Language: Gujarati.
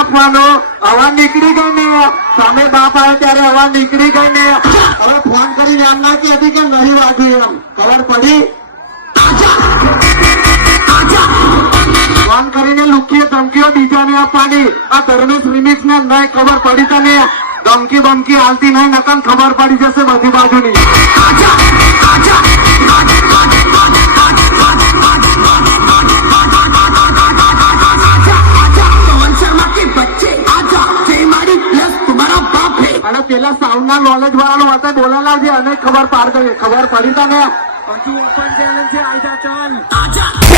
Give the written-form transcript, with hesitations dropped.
આપવાનો. હવા નીકળી ગઈ ને સામે બાપ આવે ત્યારે હવા નીકળી ગઈ ને. હવે ફોન કરીને એમ ના કહેતી કે નહીં વાગ્યું એમ ખબર પડી. ફોન કરીને લુકીએ ધમકીઓ બીજાને આપવાની. આ ધર્મેશ રિમિક્સ ને નહીં ખબર પડી તને. ધમકી બમકી હાલતી નહીં નકન ખબર પડી જશે બધી બાજુની. અને પેલા સાઉન્ડ ના નોલેજ વાળો હતા બોલાલા છે અને ખબર પાર કરી ખબર પડી તને. હજુ ઓપન ચેલેન્જ છે, આજા ચાલ.